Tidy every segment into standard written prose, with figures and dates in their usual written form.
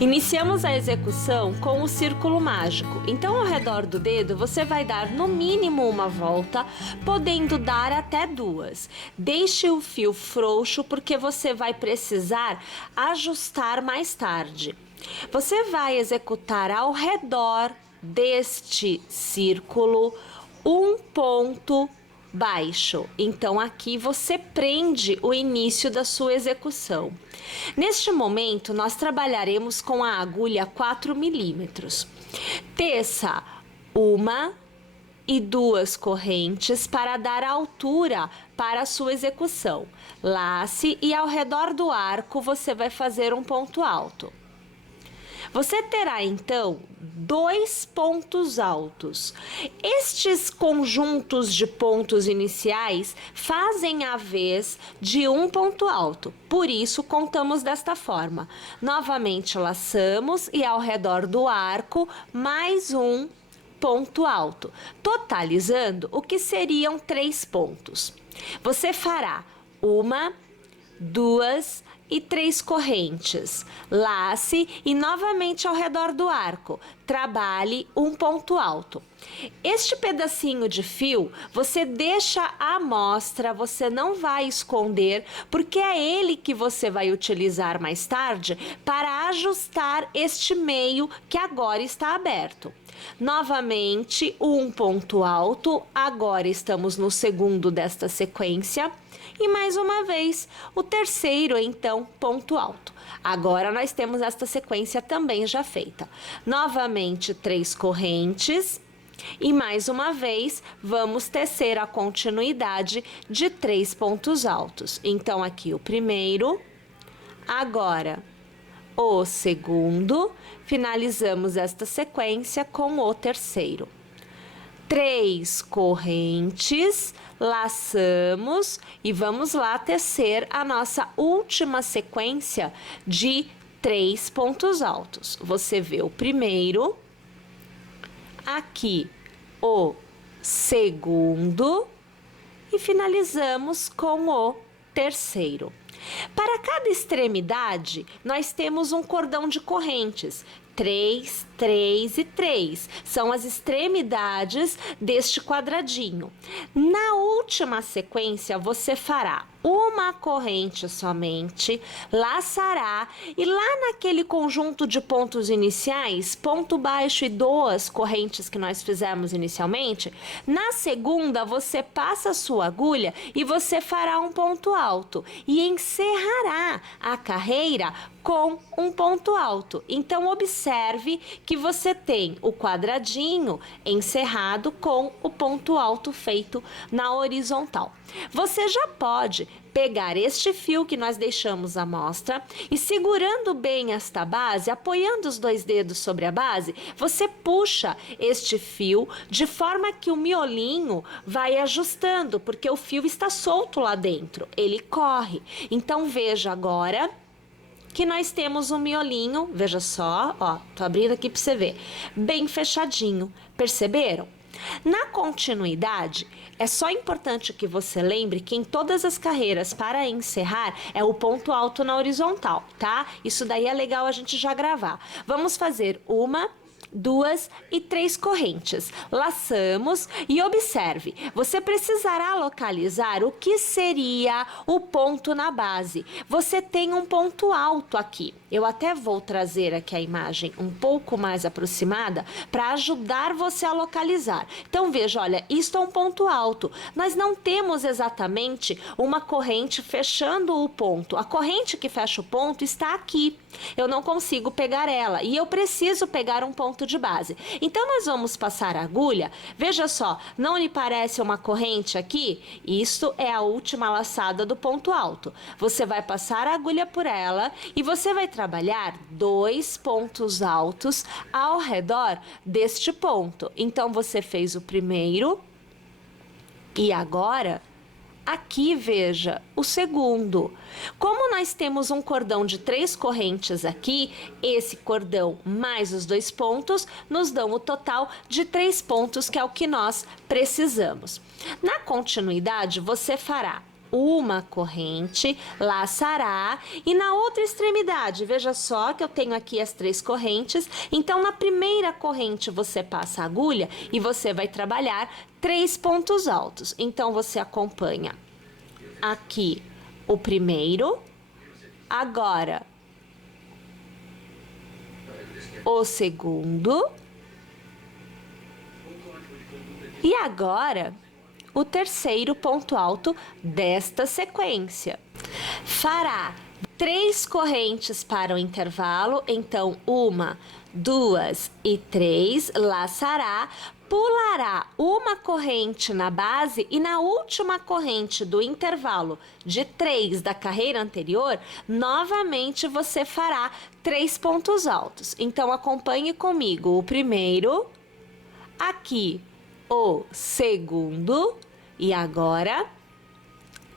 Iniciamos a execução com o círculo mágico. Então, ao redor do dedo, você vai dar no mínimo uma volta, podendo dar até duas. Deixe o fio frouxo, porque você vai precisar ajustar mais tarde. Você vai executar ao redor deste círculo um ponto baixo. Então aqui você prende o início da sua execução. Neste momento nós trabalharemos com a agulha 4 milímetros. Teça uma e duas correntes para dar altura para a sua execução. Lace e ao redor do arco você vai fazer um ponto alto. Você terá então 2 pontos altos. Estes conjuntos de pontos iniciais fazem a vez de um ponto alto, por isso contamos desta forma. Novamente laçamos e ao redor do arco mais um ponto alto, totalizando o que seriam 3 pontos. Você fará uma, duas e 3 correntes. Lace e novamente ao redor do arco, trabalhe um ponto alto. Este pedacinho de fio você deixa à mostra, você não vai esconder, porque é ele que você vai utilizar mais tarde para ajustar este meio que agora está aberto. Novamente, um ponto alto, agora estamos no segundo desta sequência. E mais uma vez, o terceiro, então, ponto alto. Agora nós temos esta sequência também já feita. Novamente, 3 correntes. E mais uma vez, vamos tecer a continuidade de 3 pontos altos. Então, aqui o primeiro, agora o segundo, finalizamos esta sequência com o terceiro. 3 correntes, laçamos e vamos lá tecer a nossa última sequência de 3 pontos altos. Você vê o primeiro, aqui o segundo e finalizamos com o terceiro. Para cada extremidade, nós temos um cordão de correntes. 3, 3 e 3 são as extremidades deste quadradinho. Na última sequência, você fará uma corrente somente, laçará e lá naquele conjunto de pontos iniciais, ponto baixo e 2 correntes que nós fizemos inicialmente, na segunda você passa a sua agulha e você fará um ponto alto e encerrará a carreira com um ponto alto. Então observe que você tem o quadradinho encerrado com o ponto alto feito na horizontal. Você já pode pegar este fio que nós deixamos à mostra e segurando bem esta base, apoiando os 2 dedos sobre a base, você puxa este fio de forma que o miolinho vai ajustando, porque o fio está solto lá dentro, ele corre. Então veja agora que nós temos um miolinho, veja só, ó, tô abrindo aqui para você ver, bem fechadinho, perceberam? Na continuidade, é só importante que você lembre que em todas as carreiras, para encerrar, é o ponto alto na horizontal, tá? Isso daí é legal a gente já gravar. Vamos fazer uma, 2 e 3 correntes. Laçamos e observe, você precisará localizar o que seria o ponto na base. Você tem um ponto alto aqui. Eu até vou trazer aqui a imagem um pouco mais aproximada para ajudar você a localizar. Então veja, olha, isto é um ponto alto. Nós não temos exatamente uma corrente fechando o ponto. A corrente que fecha o ponto está aqui. Eu não consigo pegar ela e eu preciso pegar um ponto de base. Então nós vamos passar a agulha. Veja só, não lhe parece uma corrente aqui? Isto é a última laçada do ponto alto. Você vai passar a agulha por ela e você vai trabalhar 2 pontos altos ao redor deste ponto. Então você fez o primeiro e agora aqui veja o segundo. Como nós temos um cordão de 3 correntes aqui, esse cordão mais os 2 pontos nos dão o total de 3 pontos, que é o que nós precisamos. Na continuidade, você fará uma corrente, laçará, e na outra extremidade, veja só que eu tenho aqui as 3 correntes, então na primeira corrente você passa a agulha e você vai trabalhar 3 pontos altos. Então você acompanha aqui o primeiro, agora o segundo e agora o terceiro ponto alto desta sequência. Fará 3 correntes para o intervalo, então 1, 2 e 3, laçará, pulará uma corrente na base e na última corrente do intervalo de 3 da carreira anterior, novamente você fará 3 pontos altos. Então acompanhe comigo o primeiro, aqui o segundo e agora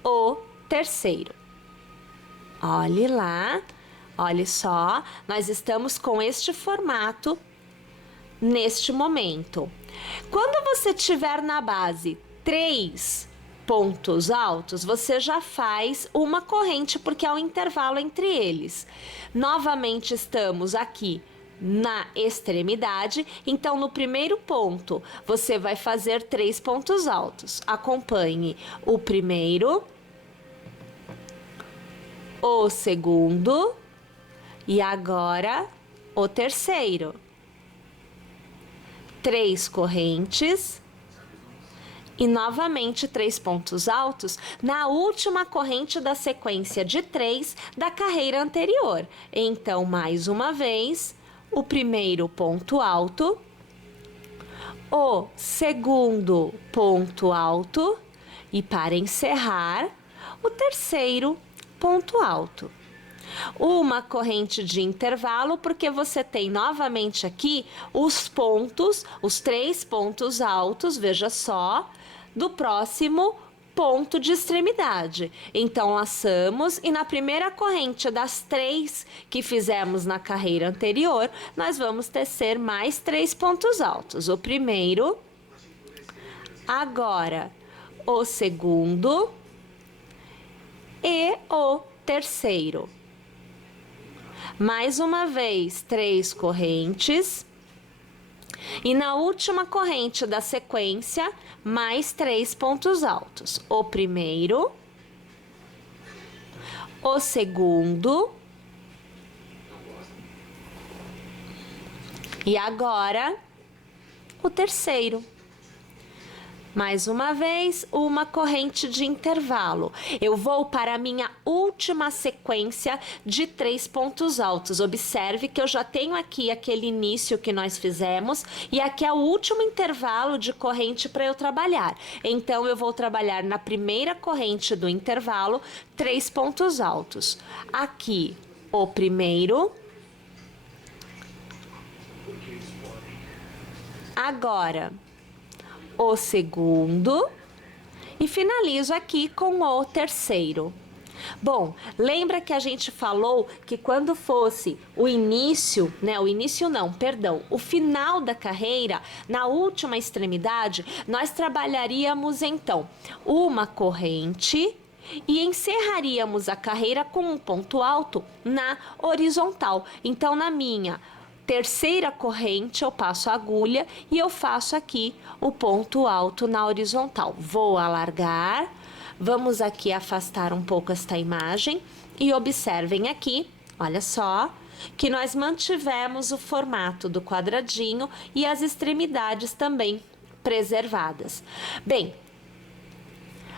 o terceiro. Olhe lá, olhe só, nós estamos com este formato neste momento. Quando você tiver na base 3 pontos altos, você já faz uma corrente, porque é o intervalo entre eles. Novamente estamos aqui na extremidade, então no primeiro ponto você vai fazer 3 pontos altos. Acompanhe o primeiro, o segundo e agora o terceiro. 3 correntes e novamente 3 pontos altos na última corrente da sequência de 3 da carreira anterior. Então, mais uma vez, o primeiro ponto alto, o segundo ponto alto e, para encerrar, o terceiro ponto alto. Uma corrente de intervalo, porque você tem novamente aqui os pontos, os 3 pontos altos, veja só, do próximo ponto de extremidade. Então, laçamos e na primeira corrente das 3 que fizemos na carreira anterior, nós vamos tecer mais 3 pontos altos. O primeiro, agora o segundo e o terceiro. Mais uma vez, 3 correntes. E na última corrente da sequência, mais 3 pontos altos. O primeiro, o segundo e agora o terceiro. Mais uma vez, uma corrente de intervalo. Eu vou para a minha última sequência de 3 pontos altos. Observe que eu já tenho aqui aquele início que nós fizemos e aqui é o último intervalo de corrente para eu trabalhar. Então, eu vou trabalhar na primeira corrente do intervalo 3 pontos altos. Aqui, o primeiro. Agora, o segundo e finalizo aqui com o terceiro. Bom, lembra que a gente falou que quando fosse o início, né? O início não, perdão, o final da carreira, na última extremidade, nós trabalharíamos então uma corrente e encerraríamos a carreira com um ponto alto na horizontal. Então, na minha terceira corrente, eu passo a agulha e eu faço aqui o ponto alto na horizontal. Vou alargar, vamos aqui afastar um pouco esta imagem e observem aqui, olha só, que nós mantivemos o formato do quadradinho e as extremidades também preservadas. Bem,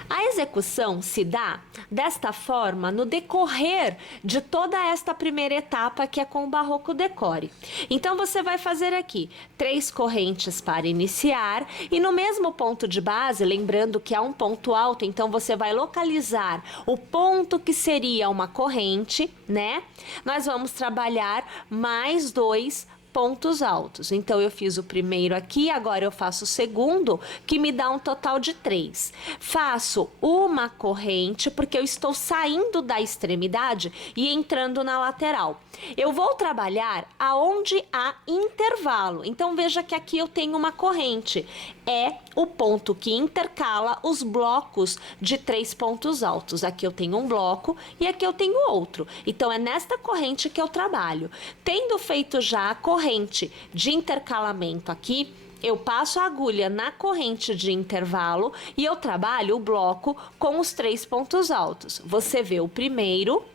a execução se dá desta forma no decorrer de toda esta primeira etapa, que é com o Barroco Decore. Então, você vai fazer aqui 3 correntes para iniciar e no mesmo ponto de base, lembrando que há um ponto alto, então você vai localizar o ponto que seria uma corrente, né? Nós vamos trabalhar mais 2 pontos altos. Então, eu fiz o primeiro aqui, agora eu faço o segundo, que me dá um total de 3. Faço uma corrente, porque eu estou saindo da extremidade e entrando na lateral. Eu vou trabalhar aonde há intervalo. Então, veja que aqui eu tenho uma corrente. é o ponto que intercala os blocos de 3 pontos altos. Aqui eu tenho um bloco e aqui eu tenho outro. Então, é nesta corrente que eu trabalho. Tendo feito já a corrente de intercalamento aqui, eu passo a agulha na corrente de intervalo e eu trabalho o bloco com os 3 pontos altos. Você vê o primeiro,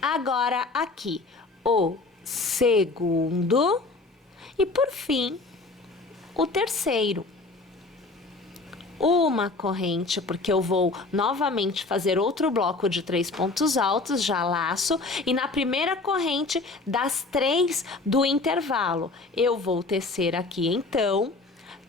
agora aqui o segundo e, por fim, o terceiro. Uma corrente, porque eu vou novamente fazer outro bloco de 3 pontos altos, já laço, e na primeira corrente das 3 do intervalo, eu vou tecer aqui, então,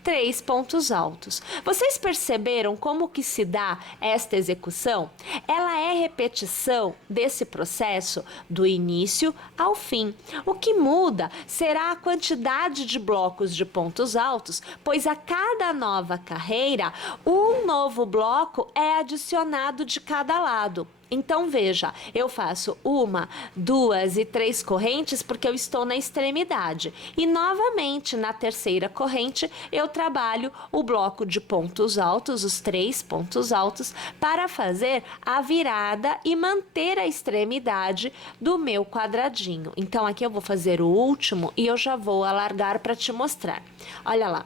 3 pontos altos. Vocês perceberam como que se dá esta execução? Ela é repetição desse processo do início ao fim. O que muda será a quantidade de blocos de pontos altos, pois a cada nova carreira, um novo bloco é adicionado de cada lado. Então, veja, eu faço 1, 2 e 3 correntes porque eu estou na extremidade. E, novamente, na terceira corrente, eu trabalho o bloco de pontos altos, os 3 pontos altos, para fazer a virada e manter a extremidade do meu quadradinho. Então, aqui eu vou fazer o último e eu já vou alargar para te mostrar. Olha lá.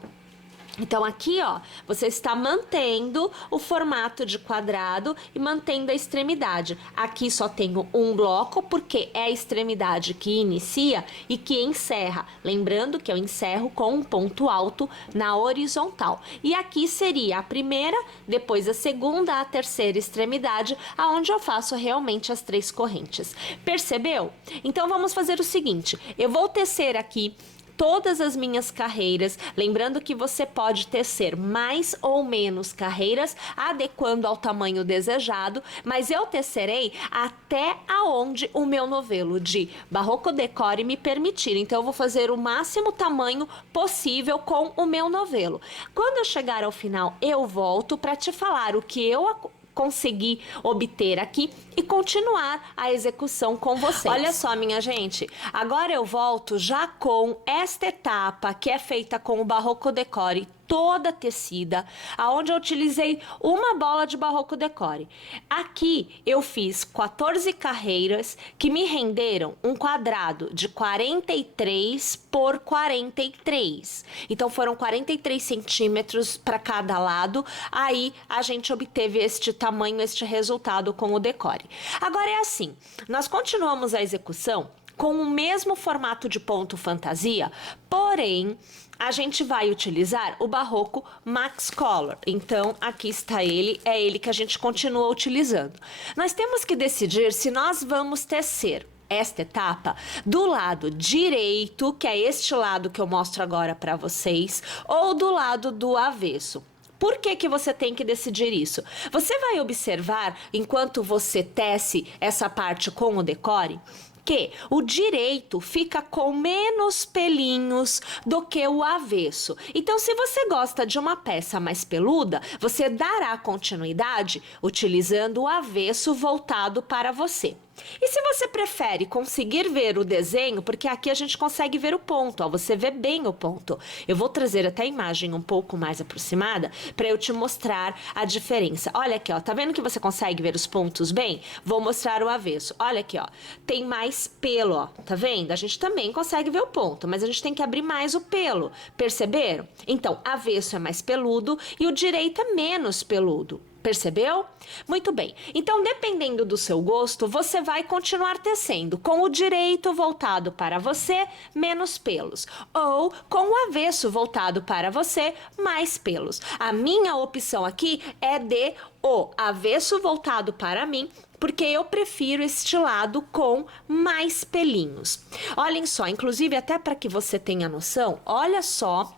Então, aqui, ó, você está mantendo o formato de quadrado e mantendo a extremidade. Aqui só tenho um bloco, porque é a extremidade que inicia e que encerra. Lembrando que eu encerro com um ponto alto na horizontal. E aqui seria a primeira, depois a segunda, a terceira extremidade, aonde eu faço realmente as 3 correntes. Percebeu? Então, vamos fazer o seguinte. Eu vou tecer aqui todas as minhas carreiras, lembrando que você pode tecer mais ou menos carreiras, adequando ao tamanho desejado, mas eu tecerei até aonde o meu novelo de Barroco Decore me permitir. Então, eu vou fazer o máximo tamanho possível com o meu novelo. Quando eu chegar ao final, eu volto para te falar o que eu consegui obter aqui e continuar a execução com vocês. Olha só, minha gente, agora eu volto já com esta etapa que é feita com o Barroco Decore toda tecida, aonde eu utilizei uma bola de Barroco Decore. Aqui eu fiz 14 carreiras que me renderam um quadrado de 43 por 43. Então foram 43 centímetros para cada lado. Aí a gente obteve este tamanho, este resultado com o decore. Agora é assim, nós continuamos a execução com o mesmo formato de ponto fantasia, porém, a gente vai utilizar o Barroco Max Color. Então, aqui está ele, é ele que a gente continua utilizando. Nós temos que decidir se nós vamos tecer esta etapa do lado direito, que é este lado que eu mostro agora para vocês, ou do lado do avesso. Por que que você tem que decidir isso? Você vai observar, enquanto você tece essa parte com o decore, que o direito fica com menos pelinhos do que o avesso. Então, se você gosta de uma peça mais peluda, você dará continuidade utilizando o avesso voltado para você. E se você prefere conseguir ver o desenho, porque aqui a gente consegue ver o ponto, ó, você vê bem o ponto. Eu vou trazer até a imagem um pouco mais aproximada para eu te mostrar a diferença. Olha aqui, ó, tá vendo que você consegue ver os pontos bem? Vou mostrar o avesso. Olha aqui, ó, tem mais pelo, ó, tá vendo? A gente também consegue ver o ponto, mas a gente tem que abrir mais o pelo, perceberam? Então, avesso é mais peludo e o direito é menos peludo. Percebeu? Muito bem. Então, dependendo do seu gosto, você vai continuar tecendo com o direito voltado para você, menos pelos. Ou com o avesso voltado para você, mais pelos. A minha opção aqui é de o avesso voltado para mim, porque eu prefiro este lado com mais pelinhos. Olhem só, inclusive até para que você tenha noção, olha só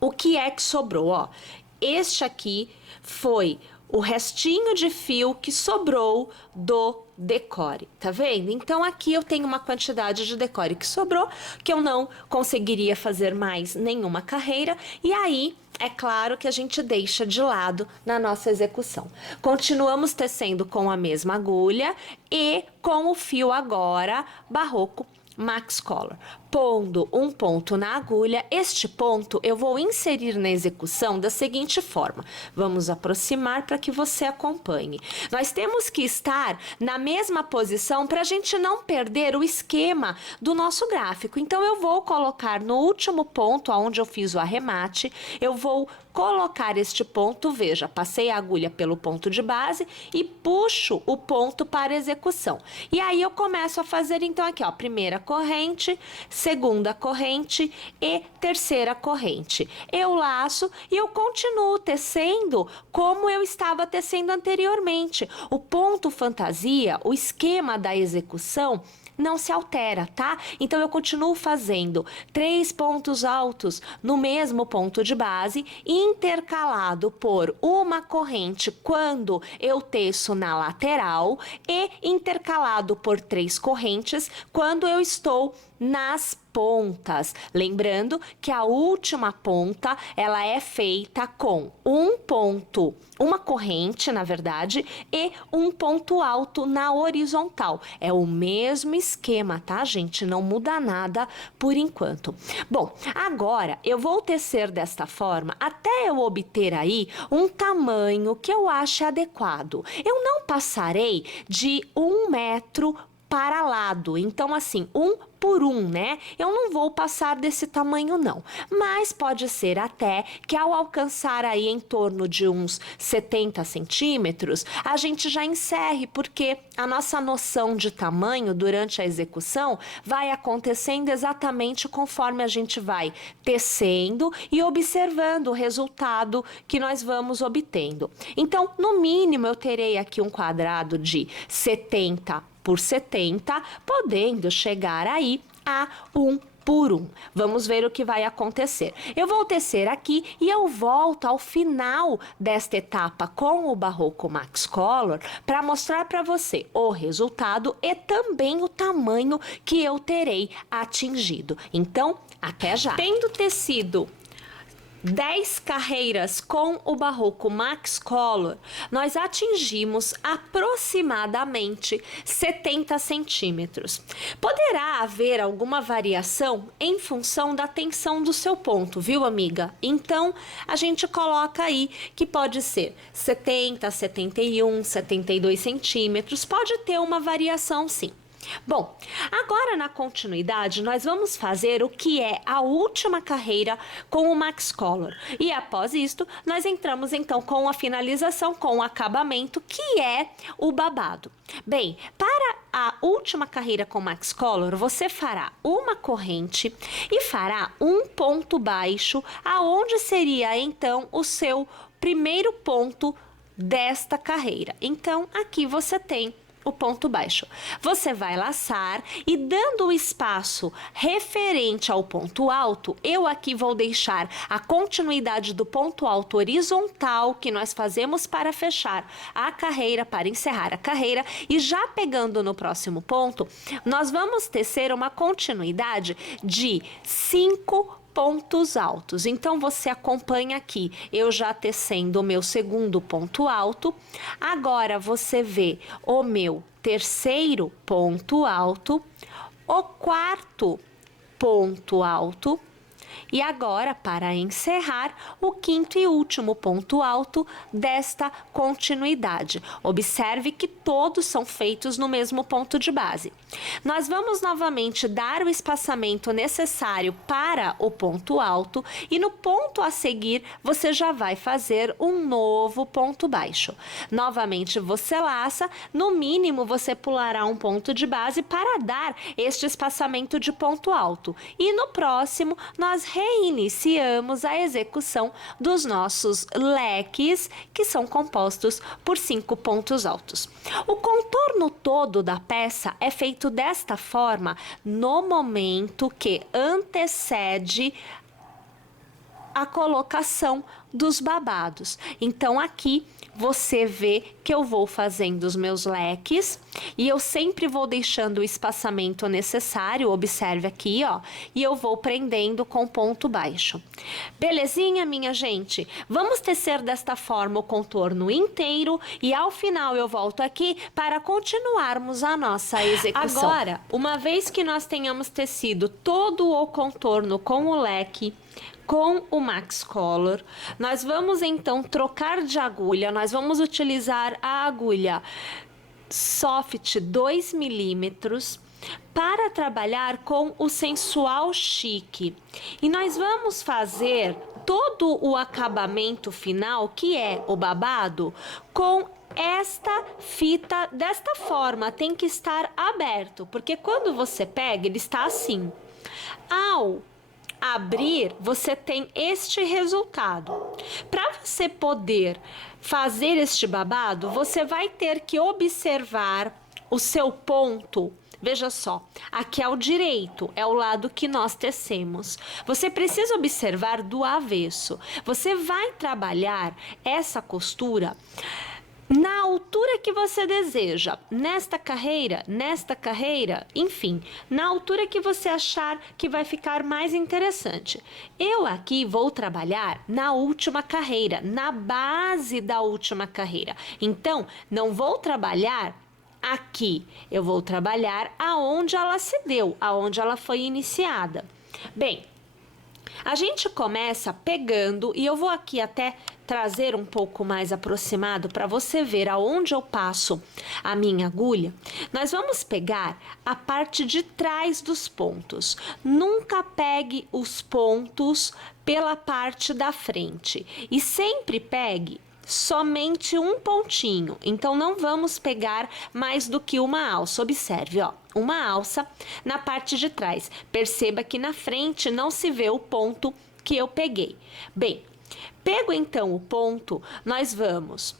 o que é que sobrou, ó. Este aqui foi o restinho de fio que sobrou do decore, tá vendo? Então, aqui eu tenho uma quantidade de decore que sobrou, que eu não conseguiria fazer mais nenhuma carreira, e aí, é claro que a gente deixa de lado na nossa execução. Continuamos tecendo com a mesma agulha e com o fio agora Barroco Max Color. Pondo um ponto na agulha, este ponto eu vou inserir na execução da seguinte forma. Vamos aproximar para que você acompanhe. Nós temos que estar na mesma posição para a gente não perder o esquema do nosso gráfico. Então, eu vou colocar no último ponto, onde eu fiz o arremate, eu vou colocar este ponto, veja, passei a agulha pelo ponto de base e puxo o ponto para execução. E aí eu começo a fazer então aqui, ó, primeira corrente, segunda corrente e terceira corrente. Eu laço e eu continuo tecendo como eu estava tecendo anteriormente. O ponto fantasia, o esquema da execução, não se altera, tá? Então, eu continuo fazendo 3 pontos altos no mesmo ponto de base, intercalado por uma corrente quando eu teço na lateral e intercalado por 3 correntes quando eu estou nas pontas. Lembrando que a última ponta, ela é feita com um ponto, uma corrente, na verdade, e um ponto alto na horizontal. É o mesmo esquema, tá, gente? Não muda nada por enquanto. Bom, agora eu vou tecer desta forma até eu obter aí um tamanho que eu ache adequado. Eu não passarei de 1 metro para lado, então assim, 1 por 1, né? Eu não vou passar desse tamanho não, mas pode ser até que ao alcançar aí em torno de uns 70 centímetros, a gente já encerre, porque a nossa noção de tamanho durante a execução vai acontecendo exatamente conforme a gente vai tecendo e observando o resultado que nós vamos obtendo. Então, no mínimo, eu terei aqui um quadrado de 70 por 70, podendo chegar aí a 1 por 1. Vamos ver o que vai acontecer. Eu vou tecer aqui e eu volto ao final desta etapa com o Barroco Max Color para mostrar para você o resultado e também o tamanho que eu terei atingido. Então, até já! Tendo tecido 10 carreiras com o Barroco Max Color, nós atingimos aproximadamente 70 centímetros. Poderá haver alguma variação em função da tensão do seu ponto, viu, amiga? Então, a gente coloca aí que pode ser 70, 71, 72 centímetros, pode ter uma variação sim. Bom, agora na continuidade nós vamos fazer o que é a última carreira com o Max Color e após isto nós entramos então com a finalização, com o acabamento que é o babado. Bem, para a última carreira com Max Color você fará uma corrente e fará um ponto baixo aonde seria então o seu primeiro ponto desta carreira. Então aqui você tem o ponto baixo. Você vai laçar e dando o espaço referente ao ponto alto, eu aqui vou deixar a continuidade do ponto alto horizontal que nós fazemos para fechar a carreira, para encerrar a carreira, e já pegando no próximo ponto, nós vamos tecer uma continuidade de 5 pontos altos. Então, você acompanha aqui, eu já tecendo o meu segundo ponto alto. Agora, você vê o meu terceiro ponto alto, o quarto ponto alto. E agora, para encerrar, o quinto e último ponto alto desta continuidade. Observe que todos são feitos no mesmo ponto de base. Nós vamos novamente dar o espaçamento necessário para o ponto alto e no ponto a seguir você já vai fazer um novo ponto baixo. Novamente você laça, no mínimo você pulará um ponto de base para dar este espaçamento de ponto alto. E no próximo nós reiniciamos a execução dos nossos leques, que são compostos por 5 pontos altos. O contorno todo da peça é feito desta forma no momento que antecede a colocação dos babados. Então, aqui você vê que eu vou fazendo os meus leques E eu sempre vou deixando o espaçamento necessário, observe aqui, ó, e eu vou prendendo com ponto baixo. Belezinha, minha gente? Vamos tecer desta forma o contorno inteiro e ao final eu volto aqui para continuarmos a nossa execução. Agora, uma vez que nós tenhamos tecido todo o contorno com o leque, com o Max Color, nós vamos então trocar de agulha, nós vamos utilizar a agulha Soft 2 milímetros para trabalhar com o Sensual Chic. E nós vamos fazer todo o acabamento final, que é o babado, com esta fita desta forma, tem que estar aberto, porque quando você pega, ele está assim. Ao abrir, você tem este resultado. Para você poder fazer este babado, você vai ter que observar o seu ponto. Veja só, aqui é o direito, é o lado que nós tecemos. Você precisa observar do avesso. Você vai trabalhar essa costura na altura que você deseja, nesta carreira, enfim, na altura que você achar que vai ficar mais interessante. Eu aqui vou trabalhar na última carreira, na base da última carreira. Então, não vou trabalhar aqui, eu vou trabalhar aonde ela se deu, aonde ela foi iniciada. Bem, a gente começa pegando, e eu vou aqui até trazer um pouco mais aproximado para você ver aonde eu passo a minha agulha. Nós vamos pegar a parte de trás dos pontos. Nunca pegue os pontos pela parte da frente e sempre pegue somente um pontinho. Então não vamos pegar mais do que uma alça. Observe, ó, uma alça na parte de trás. Perceba que na frente não se vê o ponto que eu peguei. Bem, pego então o ponto, nós vamos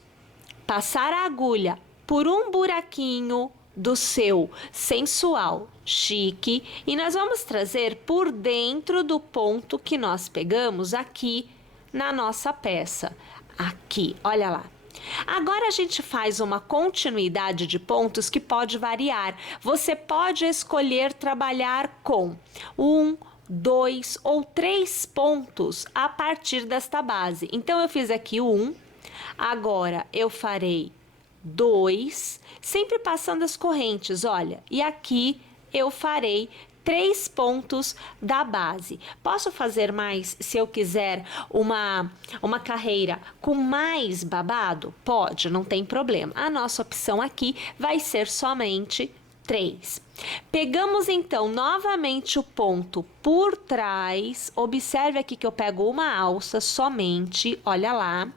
passar a agulha por um buraquinho do seu Sensual Chic e nós vamos trazer por dentro do ponto que nós pegamos aqui na nossa peça. Aqui, olha lá. Agora a gente faz uma continuidade de pontos que pode variar. Você pode escolher trabalhar com 1, 2 ou 3 pontos a partir desta base. Então eu fiz aqui 1, agora eu farei 2, sempre passando as correntes, olha. E aqui eu farei 3 pontos da base. Posso fazer mais se eu quiser uma carreira com mais babado? Pode, não tem problema. A nossa opção aqui vai ser somente 3. Pegamos então novamente o ponto por trás, observe aqui que eu pego uma alça somente, olha lá,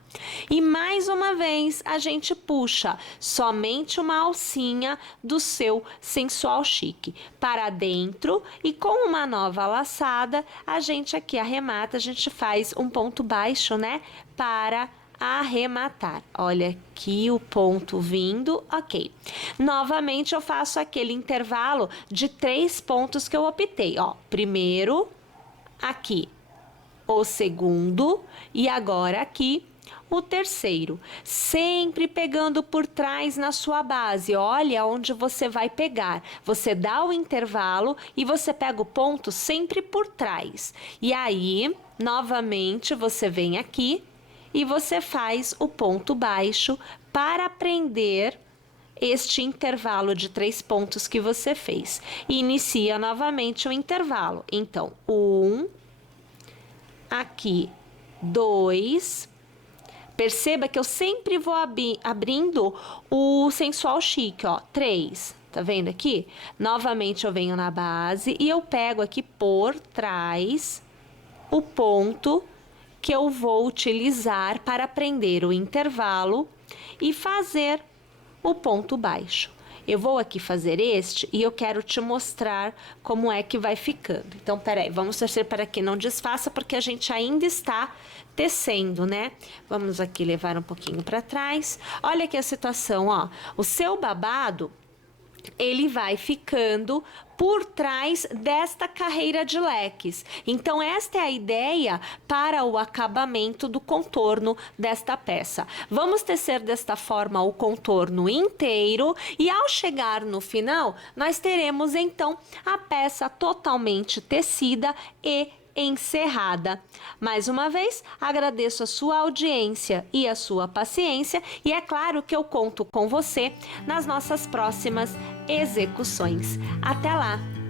e mais uma vez a gente puxa somente uma alcinha do seu Sensual Chic para dentro e com uma nova laçada a gente aqui arremata, a gente faz um ponto baixo, né, para arrematar. Olha aqui o ponto vindo, ok. Novamente eu faço aquele intervalo de 3 pontos que eu optei, ó. Primeiro, aqui, o segundo e agora aqui o terceiro. Sempre pegando por trás na sua base, olha onde você vai pegar. Você dá o intervalo e você pega o ponto sempre por trás. E aí, novamente, você vem aqui e você faz o ponto baixo para prender este intervalo de 3 pontos que você fez. E inicia novamente o intervalo. Então, 1, aqui, 2. Perceba que eu sempre vou abrindo o Sensual Chic, ó, 3. Tá vendo aqui? Novamente eu venho na base e eu pego aqui por trás o ponto que eu vou utilizar para prender o intervalo e fazer o ponto baixo. Eu vou aqui fazer este e eu quero te mostrar como é que vai ficando. Então, peraí, vamos torcer para que não desfaça, porque a gente ainda está tecendo, né? Vamos aqui levar um pouquinho para trás. Olha aqui a situação, ó. O seu babado, ele vai ficando por trás desta carreira de leques. Então, esta é a ideia para o acabamento do contorno desta peça. Vamos tecer desta forma o contorno inteiro e ao chegar no final, nós teremos então a peça totalmente tecida e encerrada. Mais uma vez, agradeço a sua audiência e a sua paciência e é claro que eu conto com você nas nossas próximas execuções. Até lá!